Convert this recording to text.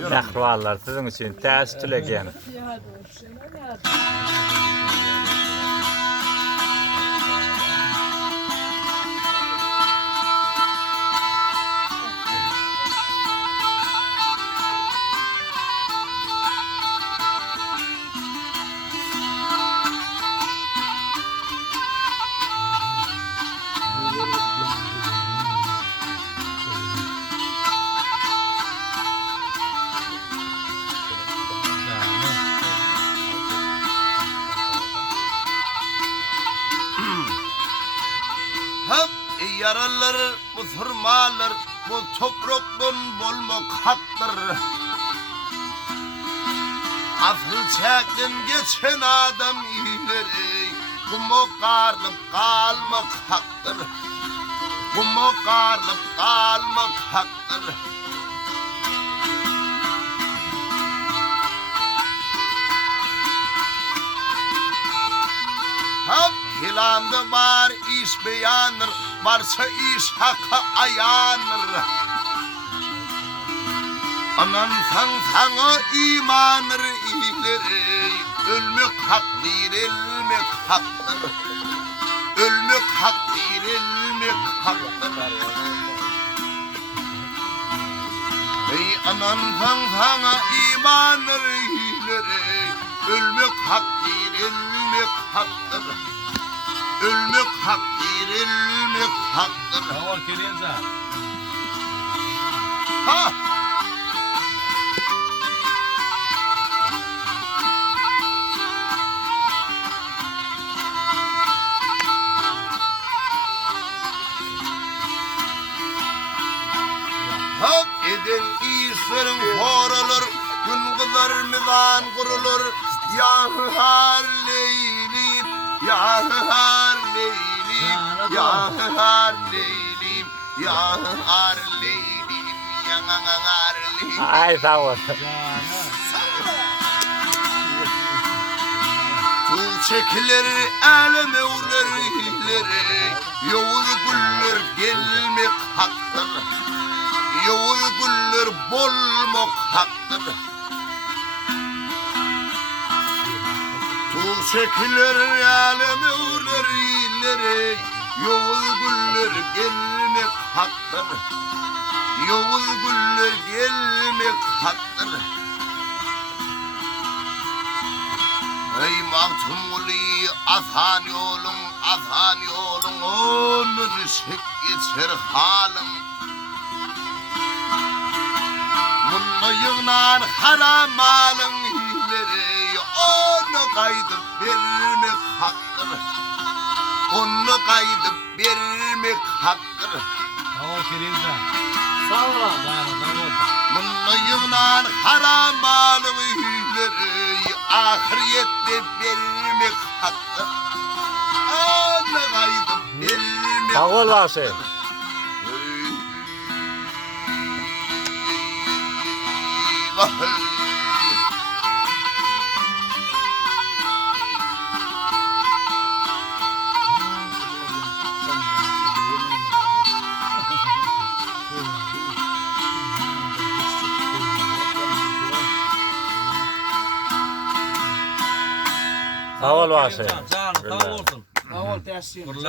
Nahvallar sizin için ters tülegen. Hep yaralar, bu sırmalar, bu topraktan bolmak haktır. Asıl çekin geçen adam ileri, kumokarlıp kalmak haktır. Kumokarlıp kalmak haktır. Hep hilanda var iş beyanır, varsa iş hakka ayanır. Anan sana imanır ileri, ölmek hak değil, ölmek haktır. Ölmek hak değil, ölmek haktır. Ey anan sana imanır ileri, ölmek hak değil, ölmek haktır. Ölmek hak değil, ölmek haktır. Tamam, gelin sen. Ha! Hak eden işlerin horulur, gün kızar mizan kurulur. Yahar leylim, yahar leylim, yahar leylim, yahar leylim, yahar leylim. Ay sağ ol. Tuz çekilir elime uğrar ileri, Yavuz güller gelmek haktır. Yavuz güller bolmak haktır. Tuz çekilir elime uğrar ileri, Yavuz güller gelmek haktır. Yavuz güller gelmek haktır. Ey mahtumuli azhan yolun onu düşük geçer halım. Bunu yığınan haram alın ileri, onu kaydı vermek haktır. Onu kaydı vermek haktır. Tamam, gelin sen. Sağ ol. Bunu yığınan haram alın ileri, ahirette vermek haktır. Onu kaydı vermek Sağ ol haktır. Vasif. Sağ ol Vasif. Canım, sağ olsun. Sağ ol, dersin.